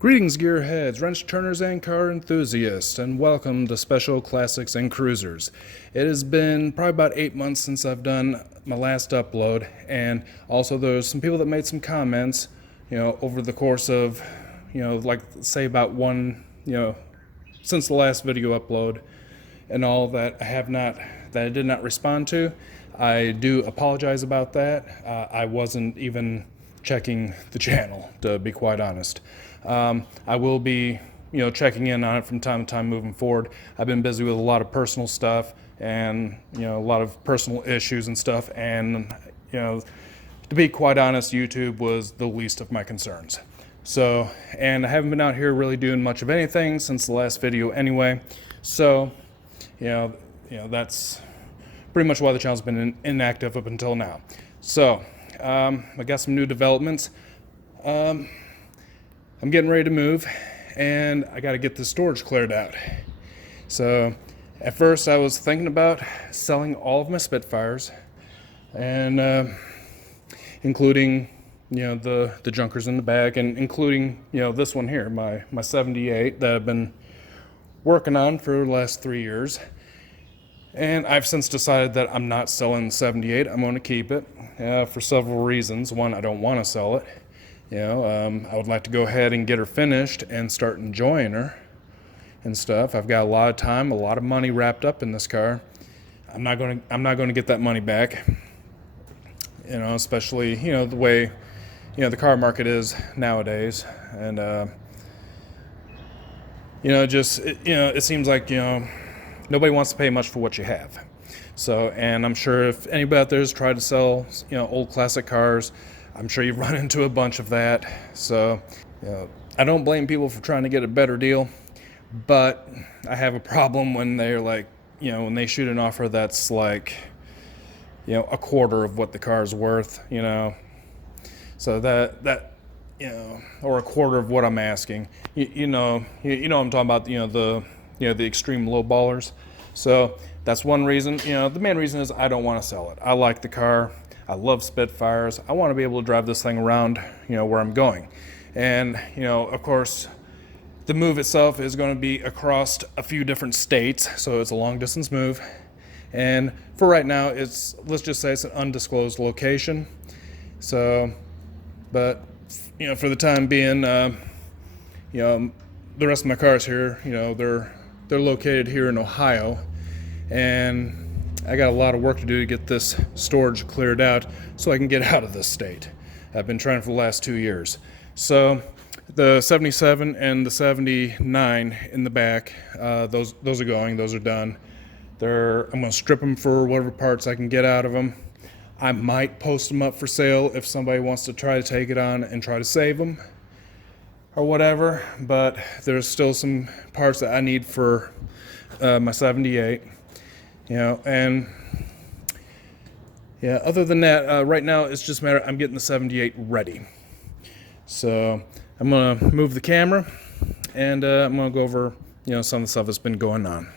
Greetings, gearheads, wrench turners, and car enthusiasts, and welcome to Special Classics and Cruisers. It has been probably about 8 months since I've done my last upload, and also there's some people that made some comments, over the course of, like say about one, since the last video upload, and all that I did not respond to. I do apologize about that. I wasn't even checking the channel, to be quite honest. I will be, checking in on it from time to time moving forward. I've been busy with a lot of personal stuff and, a lot of personal issues and stuff. And, to be quite honest, YouTube was the least of my concerns. So, and I haven't been out here really doing much of anything since the last video anyway. So, that's pretty much why the channel's been inactive up until now. So, I got some new developments. I'm getting ready to move, and I got to get the storage cleared out. So, at first I was thinking about selling all of my Spitfires, and including, the junkers in the back, and including, this one here, my 78 that I've been working on for the last 3 years. And I've since decided that I'm not selling the 78. I'm going to keep it for several reasons. One, I don't want to sell it. I would like to go ahead and get her finished and start enjoying her and stuff. I've got a lot of time, a lot of money wrapped up in this car. I'm not going to get that money back. Especially the way the car market is nowadays, and it seems like nobody wants to pay much for what you have. So, and I'm sure if anybody out there has tried to sell old classic cars, I'm sure you've run into a bunch of that. So, I don't blame people for trying to get a better deal, but I have a problem when they're like, when they shoot an offer that's like, a quarter of what the car's worth, so that or a quarter of what I'm asking. I'm talking about, the extreme low ballers. So that's one reason. The main reason is I don't want to sell it. I like the car. I love Spitfires. I want to be able to drive this thing around, where I'm going. And, of course, the move itself is going to be across a few different states, so it's a long distance move. And for right now, let's just say it's an undisclosed location. So, but, for the time being, the rest of my cars here, they're located here in Ohio, and I got a lot of work to do to get this storage cleared out so I can get out of this state. I've been trying for the last 2 years. So the 77 and the 79 in the back, those are going. Those are done. I'm going to strip them for whatever parts I can get out of them. I might post them up for sale if somebody wants to try to take it on and try to save them or whatever. But there's still some parts that I need for my 78. And other than that, right now it's just a matter I'm getting the 78 ready. So I'm going to move the camera, and I'm going to go over, some of the stuff that's been going on.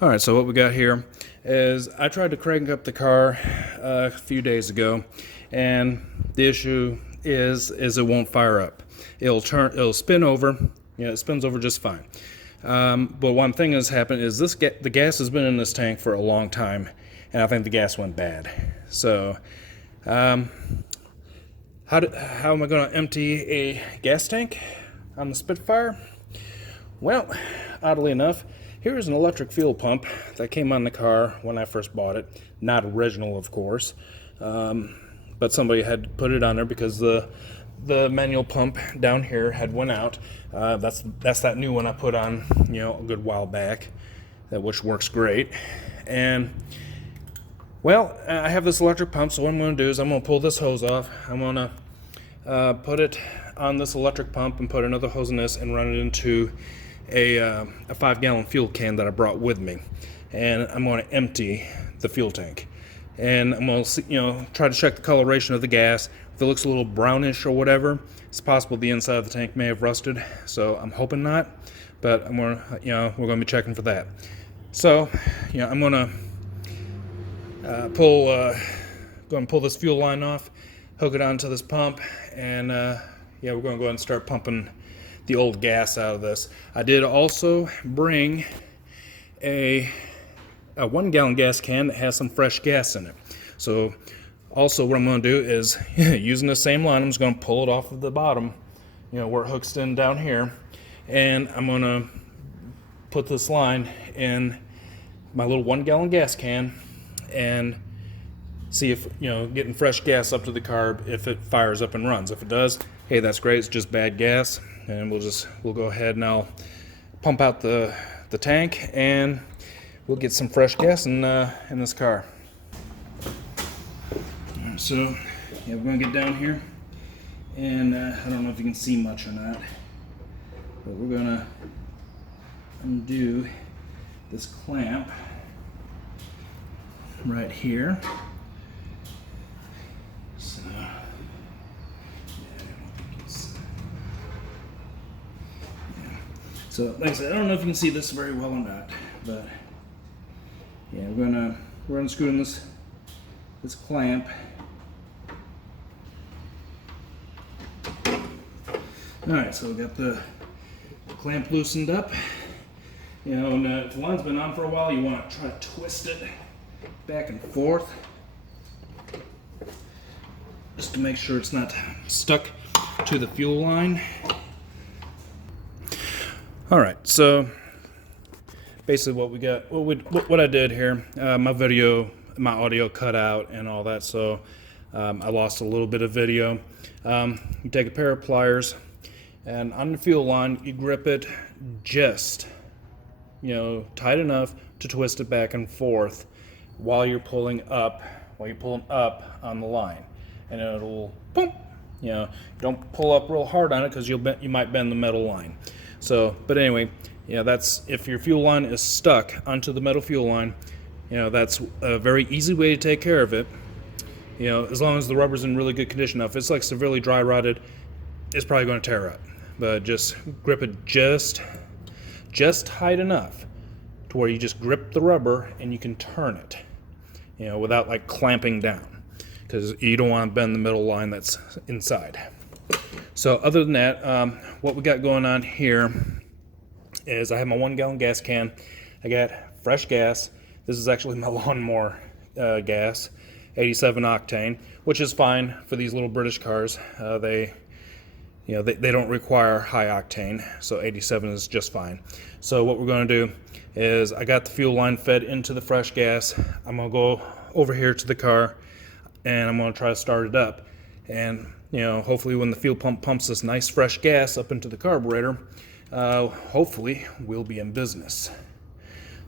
All right, so what we got here is I tried to crank up the car a few days ago, and the issue is it won't fire up. It'll spin over. It spins over just fine. But one thing that's happened is the gas has been in this tank for a long time, and I think the gas went bad. So, how am I going to empty a gas tank on the Spitfire? Well, oddly enough, here's an electric fuel pump that came on the car when I first bought it. Not original, of course, but somebody had put it on there because the manual pump down here had went out. That's that new one I put on, a good while back, which works great. And well, I have this electric pump, so what I'm going to do is I'm going to pull this hose off. I'm going to put it on this electric pump and put another hose in this and run it into a 5-gallon fuel can that I brought with me. And I'm going to empty the fuel tank. And I'm going to, try to check the coloration of the gas. If it looks a little brownish or whatever, it's possible the inside of the tank may have rusted. So I'm hoping not, but I'm going to, we're going to be checking for that. So, I'm going to pull this fuel line off, hook it onto this pump, and we're going to go ahead and start pumping the old gas out of this. I did also bring a 1 gallon gas can that has some fresh gas in it. So also what I'm going to do is, using the same line, I'm just going to pull it off of the bottom, where it hooks in down here, and I'm going to put this line in my little 1 gallon gas can and see if, getting fresh gas up to the carb, if it fires up and runs. If it does, hey, that's great, it's just bad gas, and we'll go ahead and I'll pump out the tank, and we'll get some fresh gas in this car. So, yeah, we're going to get down here, and I don't know if you can see much or not, but we're going to undo this clamp right here. So, yeah, I don't think it's... Yeah. So, like I said, I don't know if you can see this very well or not, but yeah, we're gonna unscrew in this clamp. All right, so we got the clamp loosened up. And if the line's been on for a while, you want to try to twist it back and forth, just to make sure it's not stuck to the fuel line. All right, so basically what we got, what I did here, my audio cut out and all that, so I lost a little bit of video. You take a pair of pliers, and on the fuel line, you grip it just, tight enough to twist it back and forth while you're pulling up on the line, and it'll boom. Don't pull up real hard on it because you might bend the metal line. So, but anyway, that's if your fuel line is stuck onto the metal fuel line. That's a very easy way to take care of it. As long as the rubber's in really good condition. Now, if it's like severely dry rotted, it's probably going to tear up. But just grip it just tight enough to where you just grip the rubber and you can turn it, without like clamping down, because you don't want to bend the metal line that's inside. So other than that, what we got going on here is I have my 1 gallon gas can. I got fresh gas. This is actually my lawnmower gas, 87 octane, which is fine for these little British cars. They don't require high octane, so 87 is just fine. So what we're going to do is I got the fuel line fed into the fresh gas. I'm going to go over here to the car, and I'm going to try to start it up. And hopefully when the fuel pump pumps this nice fresh gas up into the carburetor, hopefully we'll be in business.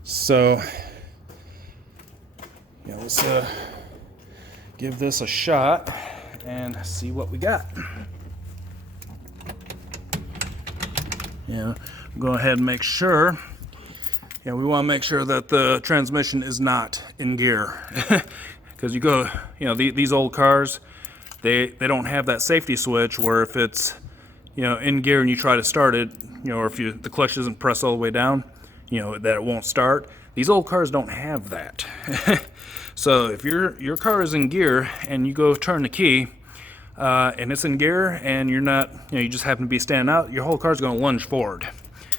So let's give this a shot and see what we got. Go ahead and make sure. We want to make sure that the transmission is not in gear, because these old cars, they don't have that safety switch where if it's in gear and you try to start it, or if the clutch isn't pressed all the way down, that it won't start. These old cars don't have that. So if your car is in gear and you go turn the key, and it's in gear and you're not, you just happen to be standing out, your whole car's going to lunge forward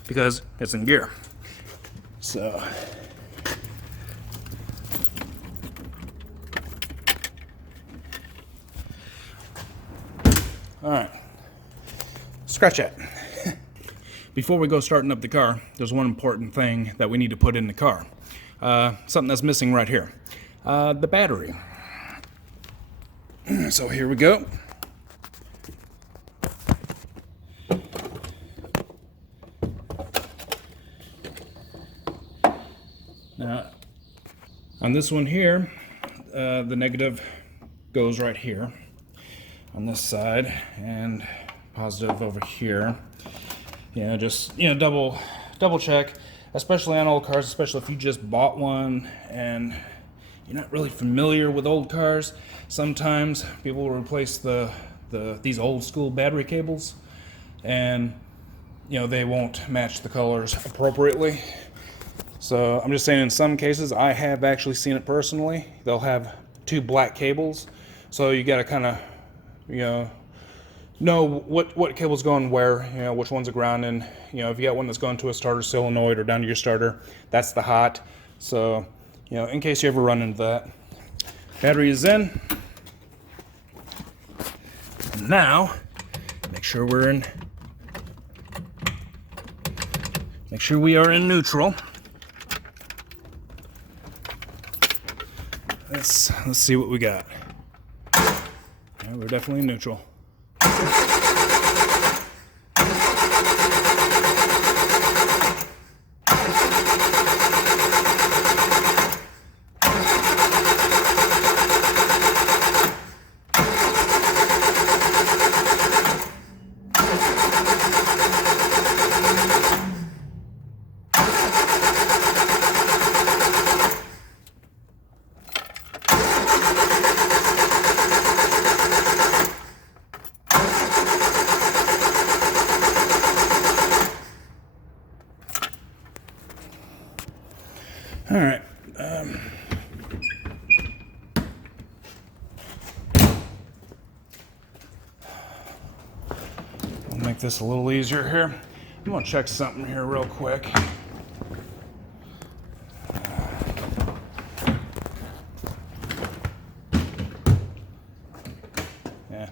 because it's in gear. So all right, scratch that. Before we go starting up the car, there's one important thing that we need to put in the car. Something that's missing right here. The battery. So here we go. Now, on this one here, the negative goes right here on this side, and positive over here. Just double check, especially on old cars, especially if you just bought one and you're not really familiar with old cars. Sometimes people will replace these old school battery cables, and they won't match the colors appropriately. So I'm just saying, in some cases, I have actually seen it personally. They'll have two black cables, so you got to kind of know what cable's going where, you know, which one's a ground, and you know, if you got one that's going to a starter solenoid or down to your starter, that's the hot. So, you know, in case you ever run into that. Battery is in. Now, make sure we are in neutral. Let's see what we got. Yeah, we're definitely neutral. All right. We'll make this a little easier here. I'm gonna check something here real quick. Yeah,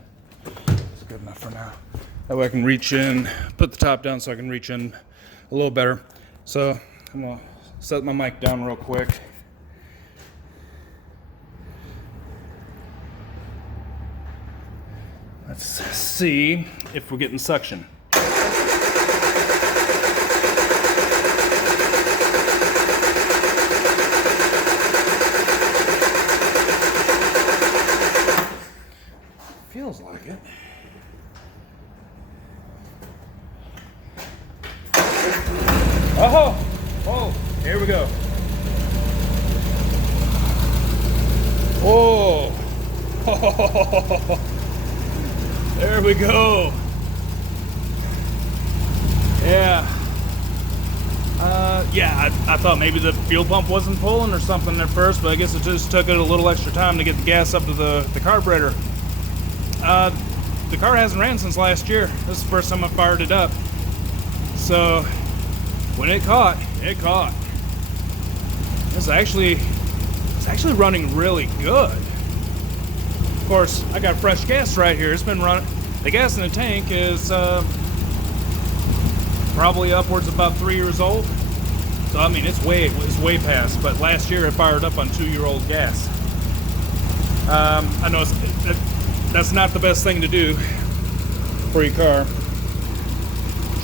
it's good enough for now. That way I can reach in, put the top down so I can reach in a little better. So I'm gonna set my mic down real quick. Let's see if we're getting suction. Feels like it. Oh! Oh! Here we go. Oh! There we go. Yeah. Yeah, I thought maybe the fuel pump wasn't pulling or something at first, but I guess it just took it a little extra time to get the gas up to the carburetor. The car hasn't ran since last year. This is the first time I fired it up. So, when it caught, it caught. It's actually running really good. Of course, I got fresh gas right here. It's been running. The gas in the tank is probably upwards of about 3 years old. So I mean, it's way past. But last year it fired up on 2-year-old gas. I know that's not the best thing to do for your car.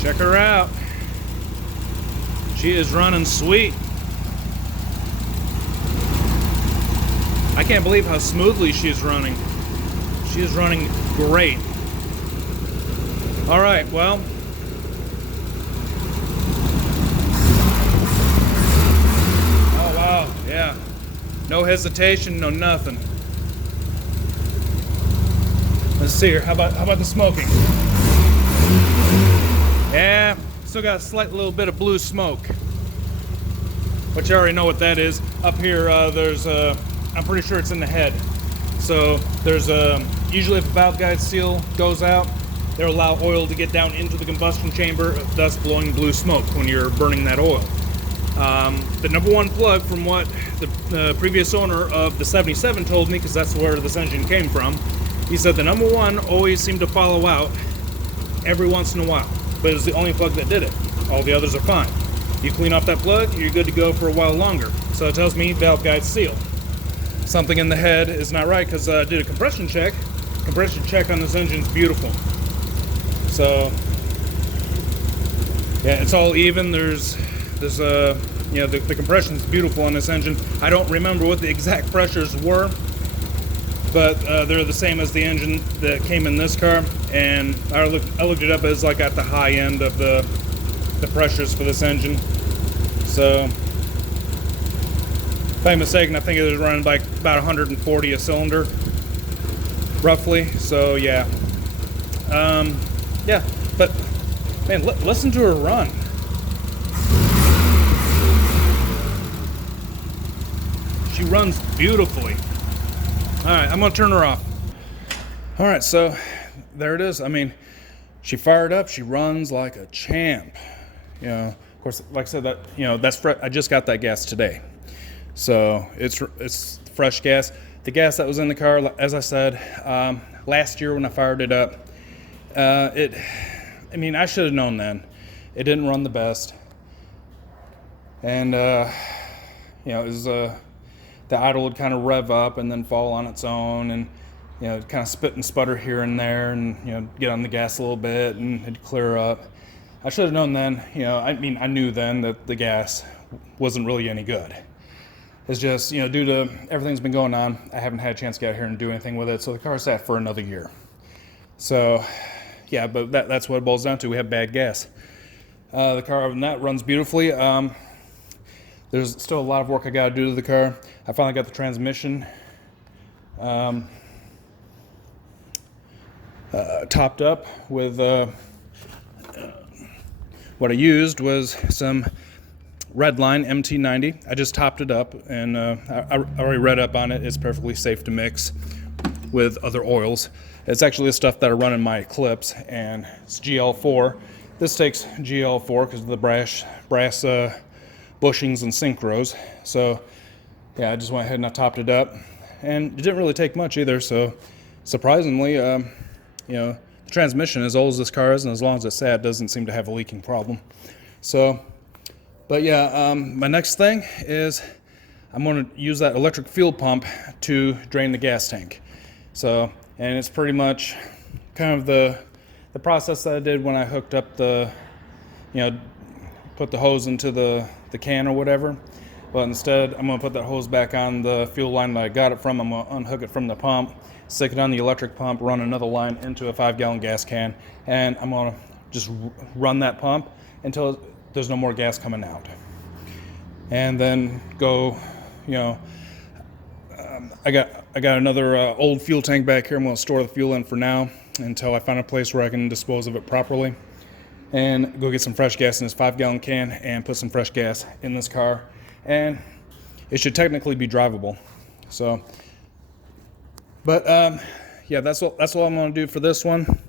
Check her out. She is running sweet. I can't believe how smoothly she is running. She is running great. All right, well. Oh, wow, yeah. No hesitation, no nothing. Let's see here. How about the smoking? Yeah, still got a slight little bit of blue smoke. But you already know what that is. Up here, there's I'm pretty sure it's in the head. So there's usually if the valve guide seal goes out, they'll allow oil to get down into the combustion chamber, thus blowing blue smoke when you're burning that oil. The number one plug, from what the previous owner of the 77 told me, because that's where this engine came from, he said the number one always seemed to follow out every once in a while, but it was the only plug that did it. All the others are fine. You clean off that plug, you're good to go for a while longer. So it tells me valve guide seal. Something in the head is not right, because I did a compression check. Compression check on this engine's beautiful. So yeah, it's all even. There's you know, the compression's beautiful on this engine. I don't remember what the exact pressures were, but they're the same as the engine that came in this car, and I looked it up as like at the high end of the pressures for this engine. So if I'm mistaken, I think it was running like about 140 a cylinder, roughly. So yeah, yeah. But man, listen to her run. She runs beautifully. All right, I'm gonna turn her off. All right, so there it is. I mean, she fired up. She runs like a champ. You know, of course, like I said, that, you know, that's I just got that gas today, so it's fresh gas. The gas that was in the car, as I said, last year when I fired it up, I mean, I should have known then. It didn't run the best, and you know, it was the idle would kind of rev up and then fall on its own, and you know, kind of spit and sputter here and there, and you know, get on the gas a little bit and it'd clear up. I should have known then. You know, I mean, I knew then that the gas wasn't really any good. It's just, you know, due to everything's been going on, I haven't had a chance to get out here and do anything with it, so the car sat for another year. So, yeah, but that's what it boils down to. We have bad gas. The car, other than that, runs beautifully. There's still a lot of work I got to do to the car. I finally got the transmission topped up with what I used was some Redline MT90. I just topped it up, and I already read up on it. It's perfectly safe to mix with other oils. It's actually the stuff that I run in my Eclipse, and it's GL4. This takes GL4 because of the brass bushings and synchros. So yeah, I just went ahead and I topped it up, and it didn't really take much either. So surprisingly, you know, the transmission, as old as this car is and as long as it's sat, doesn't seem to have a leaking problem. So, but yeah, my next thing is I'm going to use that electric fuel pump to drain the gas tank. So, and it's pretty much kind of the process that I did when I hooked up the, you know, put the hose into the can or whatever. But instead, I'm going to put that hose back on the fuel line that I got it from. I'm going to unhook it from the pump, stick it on the electric pump, run another line into a 5-gallon gas can, and I'm going to just run that pump until there's no more gas coming out. And then go, you know, I got another old fuel tank back here. I'm going to store the fuel in for now until I find a place where I can dispose of it properly, and go get some fresh gas in this 5-gallon can and put some fresh gas in this car, and it should technically be drivable. So, but yeah, that's all I'm going to do for this one.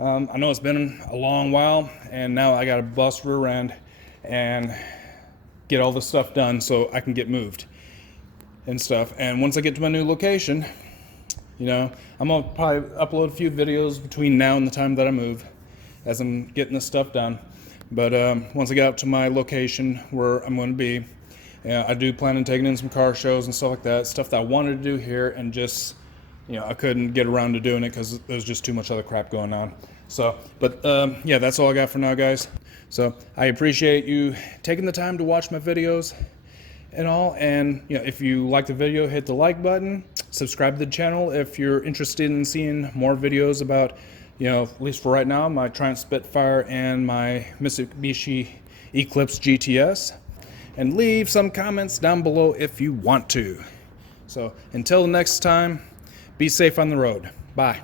I know it's been a long while, and now I got to bust rear end and get all this stuff done so I can get moved and stuff. And once I get to my new location, you know, I'm going to probably upload a few videos between now and the time that I move as I'm getting this stuff done. But once I get up to my location where I'm going to be, I do plan on taking in some car shows and stuff like that, stuff that I wanted to do here, and just, you know, I couldn't get around to doing it because there's just too much other crap going on. So, but yeah, that's all I got for now, guys. So I appreciate you taking the time to watch my videos and all. And you know, if you like the video, hit the like button. Subscribe to the channel if you're interested in seeing more videos about, you know, at least for right now, my Triumph Spitfire and my Mitsubishi Eclipse GTS. And leave some comments down below if you want to. So until next time, be safe on the road. Bye.